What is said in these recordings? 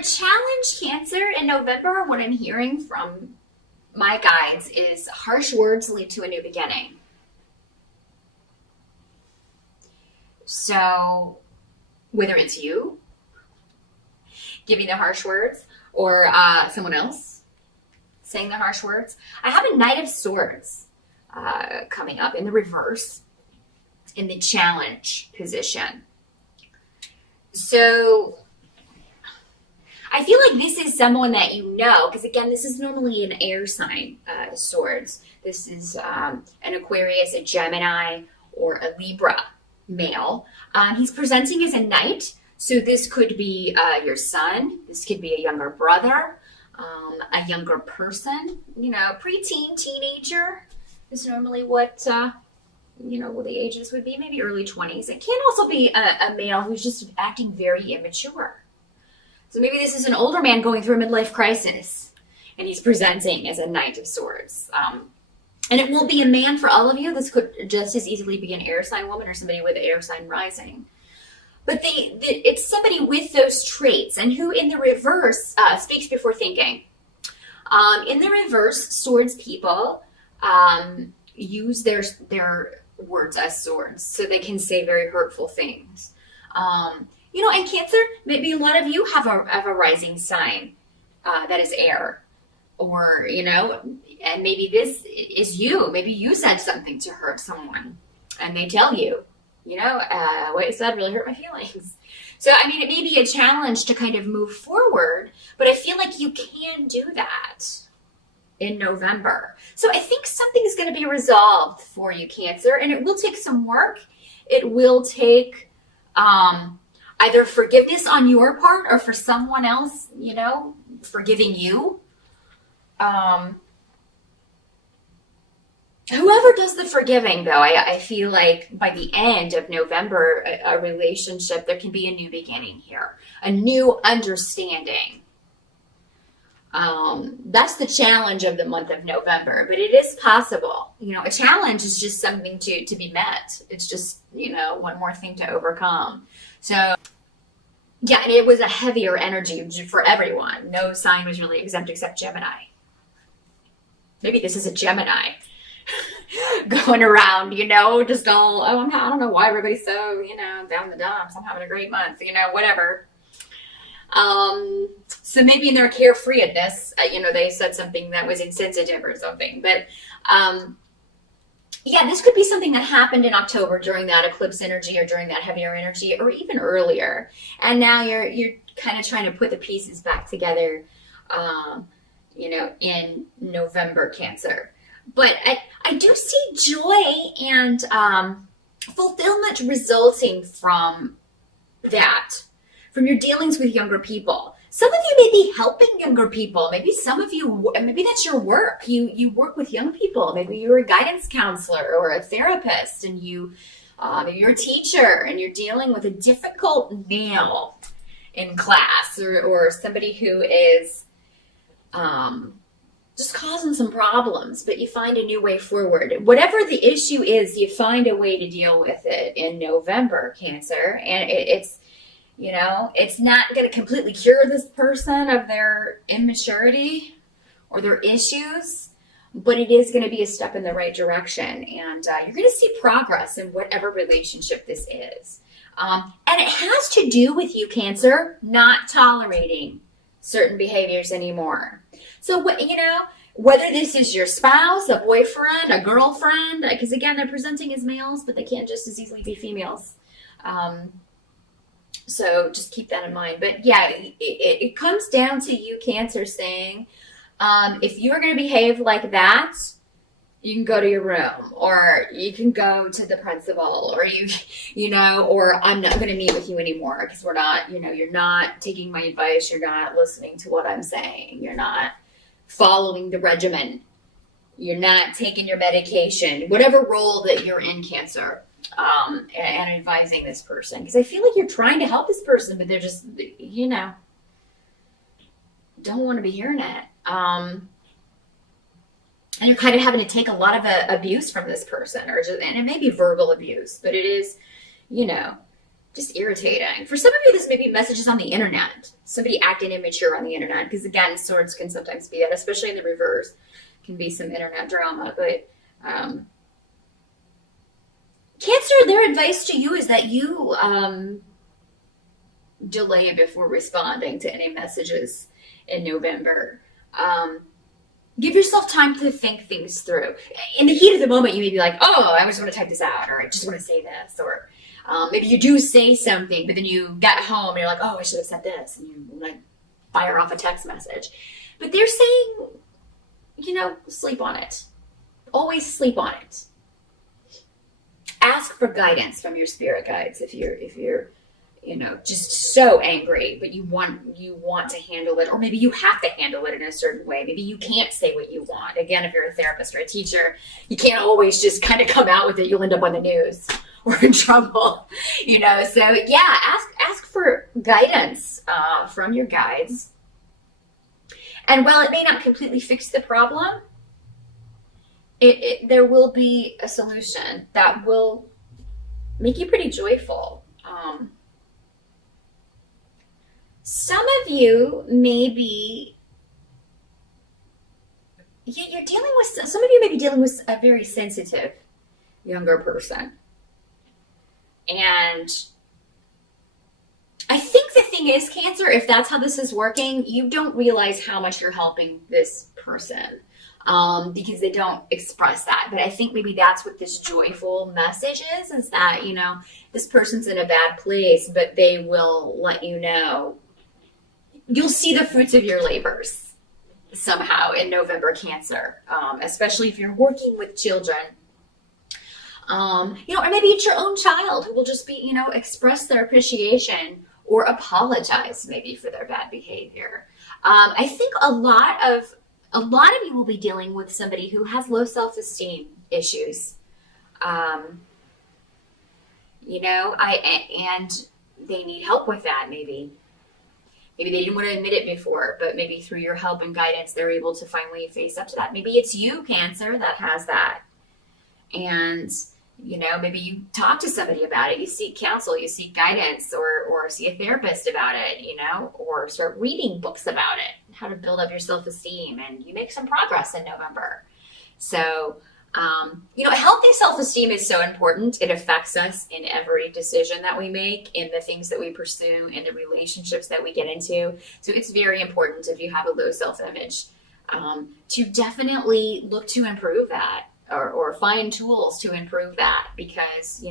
a challenge, Cancer, in November, what I'm hearing from my guides is harsh words lead to a new beginning. So whether it's you giving the harsh words or someone else saying the harsh words, I have a Knight of Swords coming up in the reverse in the challenge position. So I feel like this is someone that you know, because again, this is normally an air sign, swords. This is an Aquarius, a Gemini, or a Libra male. He's presenting as a knight. So this could be your son. This could be a younger brother, a younger person, preteen, teenager is normally what, what the ages would be, maybe early 20s. It can also be a male who's just acting very immature. So maybe this is an older man going through a midlife crisis, and he's presenting as a Knight of Swords. And it won't be a man for all of you. This could just as easily be an air sign woman or somebody with air sign rising. But it's somebody with those traits and who in the reverse speaks before thinking. In the reverse, swords people use their words as swords, so they can say very hurtful things. And Cancer, maybe a lot of you have a rising sign that is air, or, and maybe this is you. Maybe you said something to hurt someone and they tell you, what you said really hurt my feelings. So, it may be a challenge to kind of move forward, but I feel like you can do that in November. So I think something is going to be resolved for you, Cancer, and it will take some work. It will take either forgiveness on your part or for someone else, forgiving you. Whoever does the forgiving, though, I feel like by the end of November, a relationship, there can be a new beginning here, a new understanding. That's the challenge of the month of November, but it is possible. A challenge is just something to be met. It's just, one more thing to overcome. So, yeah, and it was a heavier energy for everyone. No sign was really exempt except Gemini. Maybe this is a Gemini going around, just all, I don't know why everybody's so, down in the dumps. I'm having a great month, whatever. So maybe in their carefreeness, they said something that was insensitive or something. But, yeah, this could be something that happened in October during that eclipse energy or during that heavier energy or even earlier. And now you're kind of trying to put the pieces back together, in November, Cancer. But I do see joy and fulfillment resulting from that, from your dealings with younger people. Some of you may be helping younger people. Maybe maybe that's your work. You work with young people. Maybe you're a guidance counselor or a therapist, and maybe you're a teacher and you're dealing with a difficult male in class or somebody who is just causing some problems, but you find a new way forward. Whatever the issue is, you find a way to deal with it in November, Cancer. And it's not going to completely cure this person of their immaturity or their issues, but it is going to be a step in the right direction. And you're going to see progress in whatever relationship this is. And it has to do with you, Cancer, not tolerating certain behaviors anymore. So, whether this is your spouse, a boyfriend, a girlfriend, because again, they're presenting as males, but they can just as easily be females. So just keep that in mind. But yeah, it comes down to you, Cancer, saying, if you're going to behave like that, you can go to your room, or you can go to the principal, or or I'm not going to meet with you anymore because we're not, you're not taking my advice. You're not listening to what I'm saying. You're not following the regimen. You're not taking your medication, whatever role that you're in, Cancer, and advising this person. Because I feel like you're trying to help this person, but they're just, don't want to be hearing it. And you're kind of having to take a lot of abuse from this person, and it may be verbal abuse, but it is, just irritating. For some of you, this may be messages on the internet. Somebody acting immature on the internet. Because again, swords can sometimes be that, especially in the reverse. Can be some internet drama. But Cancer, their advice to you is that you delay before responding to any messages in November. Give yourself time to think things through. In the heat of the moment, you may be like, oh, I just want to type this out, or I just want to say this, or maybe you do say something, but then you get home and you're like, oh, I should have said this, and you like fire off a text message. But they're saying, sleep on it. Always sleep on it. Ask for guidance from your spirit guides if you're just so angry, but you want to handle it, or maybe you have to handle it in a certain way. Maybe you can't say what you want. Again, if you're a therapist or a teacher, you can't always just kind of come out with it. You'll end up on the news or in trouble, So yeah, ask for guidance from your guides. And while it may not completely fix the problem, there will be a solution that will make you pretty joyful. Some of you may be, you're dealing with, some of you may be dealing with a very sensitive younger person. And I think the thing is, Cancer, if that's how this is working, you don't realize how much you're helping this person because they don't express that. But I think maybe that's what this joyful message is that, this person's in a bad place, but they will let you know. You'll see the fruits of your labors somehow in November, Cancer, especially if you're working with children. Or maybe it's your own child who will just be, express their appreciation or apologize maybe for their bad behavior. I think a lot of you will be dealing with somebody who has low self-esteem issues. And they need help with that maybe. Maybe they didn't want to admit it before, but maybe through your help and guidance, they're able to finally face up to that. Maybe it's you, Cancer, that has that. And, maybe you talk to somebody about it. You seek counsel, you seek guidance, or see a therapist about it, or start reading books about it, how to build up your self-esteem. And you make some progress in November. So, healthy self-esteem is so important. It affects us in every decision that we make, in the things that we pursue, in the relationships that we get into. So it's very important if you have a low self-image to definitely look to improve that or find tools to improve that because,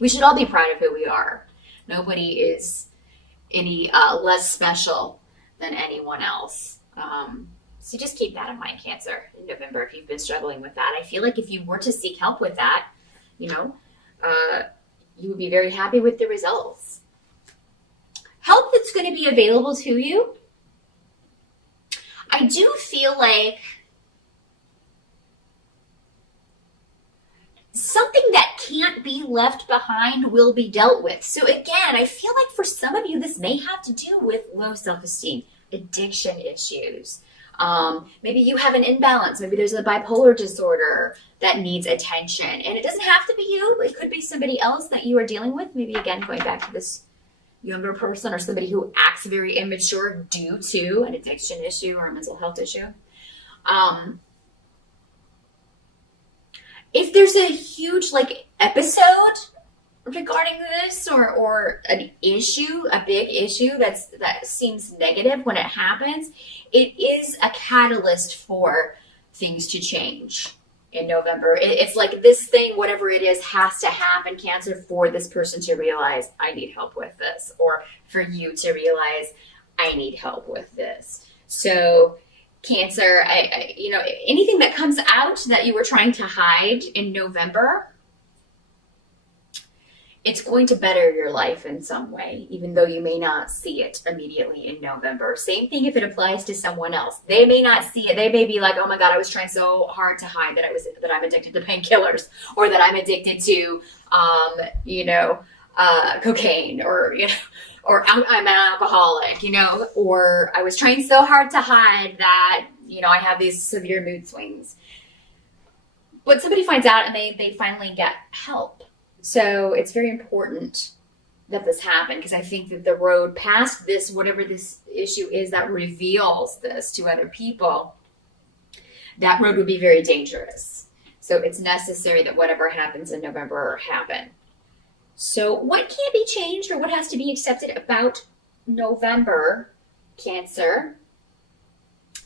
we should all be proud of who we are. Nobody is any less special than anyone else. So just keep that in mind, Cancer, in November, if you've been struggling with that. I feel like if you were to seek help with that, you would be very happy with the results. Help that's going to be available to you. I do feel like something that can't be left behind will be dealt with. So again, I feel like for some of you, this may have to do with low self-esteem, addiction issues. Maybe you have an imbalance. Maybe there's a bipolar disorder that needs attention. And it doesn't have to be you. It could be somebody else that you are dealing with. Maybe, again, going back to this younger person or somebody who acts very immature due to an addiction issue or a mental health issue. If there's a huge, episode regarding this or an issue, a big issue that seems negative when it happens, it is a catalyst for things to change in November. It's like this thing, whatever it is, has to happen, Cancer, for this person to realize I need help with this, or for you to realize I need help with this. So Cancer, anything that comes out that you were trying to hide in November, it's going to better your life in some way, even though you may not see it immediately in November. Same thing if it applies to someone else. They may not see it. They may be like, oh my God, I was trying so hard to hide that I'm addicted to painkillers, or that I'm addicted to, cocaine, or I'm an alcoholic, or I was trying so hard to hide that, I have these severe mood swings. But somebody finds out and they finally get help. So it's very important that this happened, because I think that the road past this, whatever this issue is that reveals this to other people, that road would be very dangerous. So it's necessary that whatever happens in November happen. So what can't be changed or what has to be accepted about November, Cancer,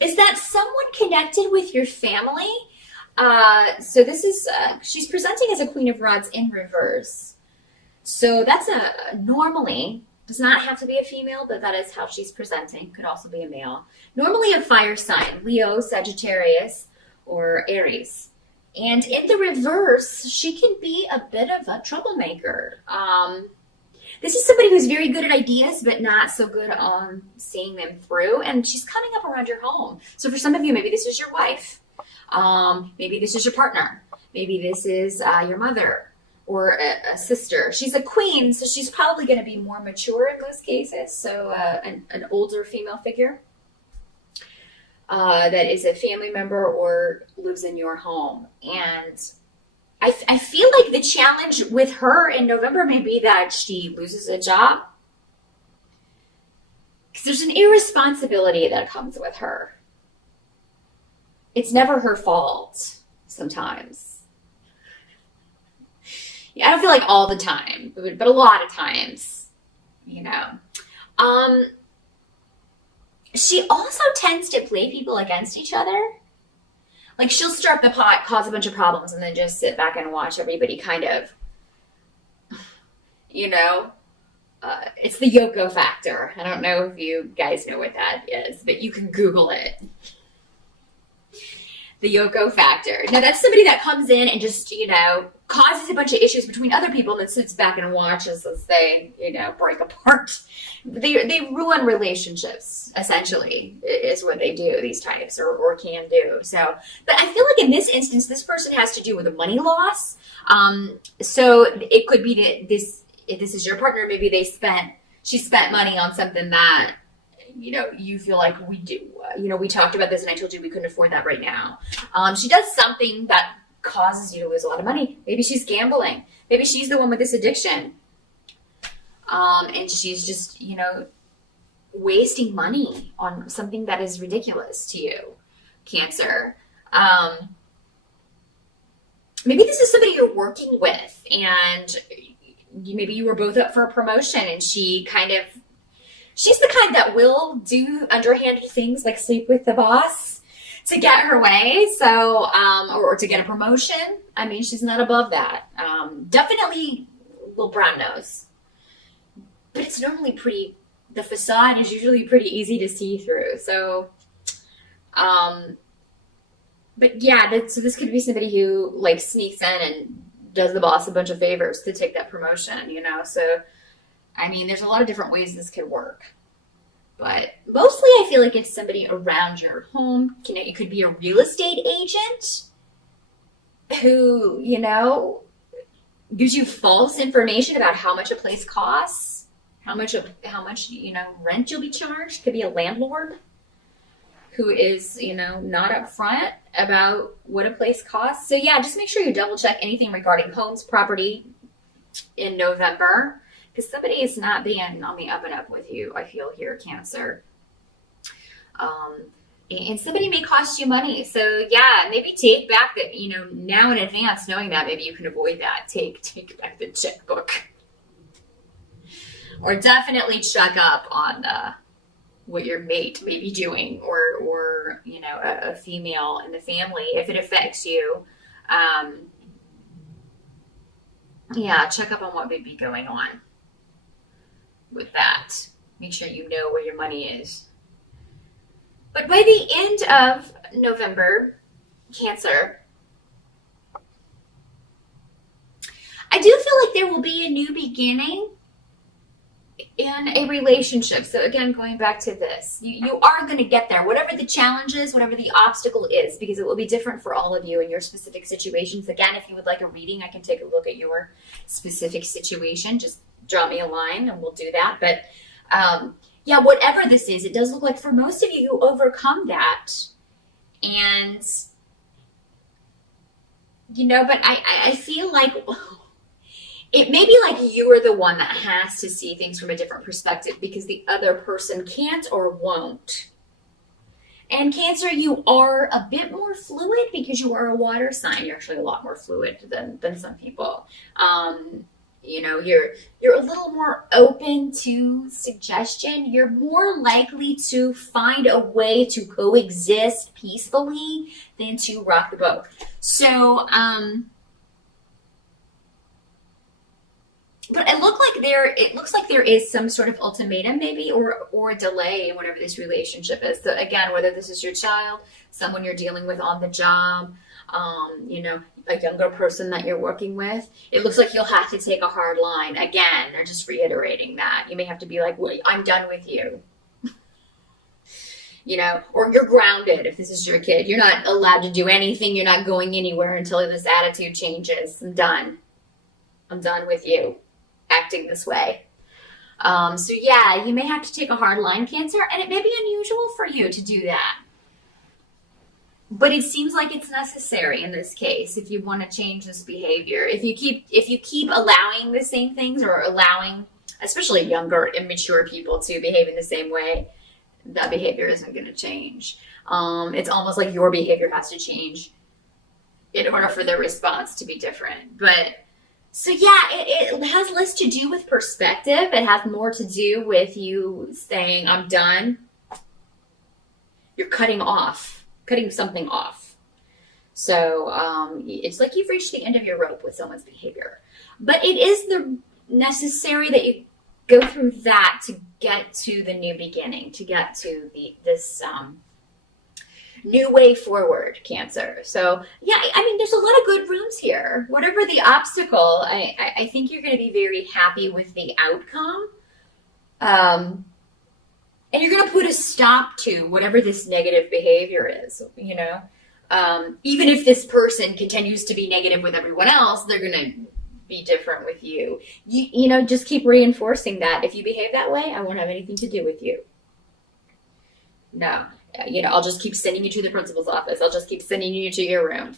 is that someone connected with your family. So this is, she's presenting as a Queen of Rods in reverse. So that's normally, does not have to be a female, but that is how she's presenting. Could also be a male. Normally a fire sign, Leo, Sagittarius, or Aries. And in the reverse, she can be a bit of a troublemaker. This is somebody who's very good at ideas, but not so good on seeing them through. And she's coming up around your home. So for some of you, maybe this is your wife. Maybe this is your partner. Maybe this is your mother or a sister. She's a queen, so she's probably going to be more mature in most cases. So an older female figure that is a family member or lives in your home. And I feel like the challenge with her in November may be that she loses a job. Because there's an irresponsibility that comes with her. It's never her fault sometimes. Yeah, I don't feel like all the time, but a lot of times, you know. She also tends to play people against each other. Like, she'll stir up the pot, cause a bunch of problems, and then just sit back and watch everybody kind of, you know. It's the Yoko factor. I don't know if you guys know what that is, but you can Google it. The Yoko factor. Now, that's somebody that comes in and just, you know, causes a bunch of issues between other people and then sits back and watches as they, you know, break apart. They ruin relationships, essentially, is what they do, these types, or can do. So, but I feel like in this instance, this person has to do with a money loss. So it could be that if this is your partner, maybe she spent money on something that, you know, you feel like we talked about this and I told you we couldn't afford that right now. She does something that causes you to lose a lot of money. Maybe she's gambling. Maybe she's the one with this addiction. And she's just, you know, wasting money on something that is ridiculous to you, Cancer. Maybe this is somebody you're working with and maybe you were both up for a promotion and she's the kind that will do underhanded things like sleep with the boss to get her way. So, or to get a promotion. I mean, she's not above that. Definitely little brown nose, but it's normally the facade is usually pretty easy to see through. So, but yeah, so this could be somebody who like sneaks in and does the boss a bunch of favors to take that promotion, you know? So, I mean, there's a lot of different ways this could work. But mostly I feel like it's somebody around your home. It could be a real estate agent who, you know, gives you false information about how much a place costs, how much, you know, rent you'll be charged. Could be a landlord who is, you know, not upfront about what a place costs. So yeah, just make sure you double check anything regarding homes, property in November. Because somebody is not being on the up and up with you, I feel here, Cancer. And somebody may cost you money. So yeah, maybe take back that, you know, now in advance, knowing that, maybe you can avoid that. Take back the checkbook. Or definitely check up on what your mate may be doing, or you know, a female in the family, if it affects you. Yeah, check up on what may be going on with that. Make sure you know where your money is. But by the end of November, Cancer, I do feel like there will be a new beginning in a relationship. So again, going back to this, you are going to get there, whatever the challenge is, whatever the obstacle is, because it will be different for all of you in your specific situations. Again, if you would like a reading, I can take a look at your specific situation. Just drop me a line and we'll do that. But yeah, whatever this is, it does look like for most of you, you overcome that. And, you know, but I feel like it may be like you are the one that has to see things from a different perspective because the other person can't or won't. And Cancer, you are a bit more fluid because you are a water sign. You're actually a lot more fluid than some people. You know, you're a little more open to suggestion. You're more likely to find a way to coexist peacefully than to rock the boat. So, but it looks like there is some sort of ultimatum maybe or a delay in whatever this relationship is. So again, whether this is your child, someone you're dealing with on the job, you know, a younger person that you're working with, it looks like you'll have to take a hard line. Again, they're just reiterating that. You may have to be like, well, I'm done with you. You know, or you're grounded if this is your kid. You're not allowed to do anything. You're not going anywhere until this attitude changes. I'm done. I'm done with you acting this way. So yeah, you may have to take a hard line, Cancer, and it may be unusual for you to do that. But it seems like it's necessary in this case if you want to change this behavior. If you keep allowing the same things or allowing, especially younger, immature people to behave in the same way, that behavior isn't going to change. It's almost like your behavior has to change in order for their response to be different. But so yeah, it has less to do with perspective. It has more to do with you saying, I'm done. You're cutting something off. So it's like you've reached the end of your rope with someone's behavior. But it is necessary that you go through that to get to the new beginning, to get to this new way forward, Cancer. So yeah, I mean, there's a lot of good rooms here. Whatever the obstacle, I think you're going to be very happy with the outcome. And you're going to put a stop to whatever this negative behavior is, you know. Even if this person continues to be negative with everyone else, they're going to be different with you. You know, just keep reinforcing that. If you behave that way, I won't have anything to do with you. No. You know, I'll just keep sending you to the principal's office. I'll just keep sending you to your room.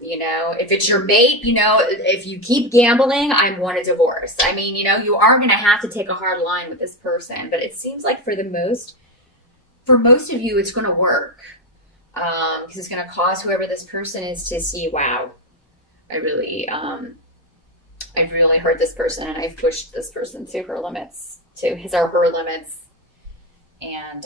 You know, if it's your mate, you know, if you keep gambling, I want a divorce. I mean, you know, you are going to have to take a hard line with this person, but it seems like for most of you, it's going to work. Because it's going to cause whoever this person is to see, wow, I've really hurt this person and I've pushed this person to her limits, to his or her limits. And,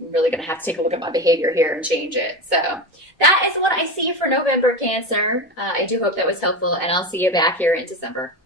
I'm really going to have to take a look at my behavior here and change it. So that is what I see for November, Cancer. I do hope that was helpful, and I'll see you back here in December.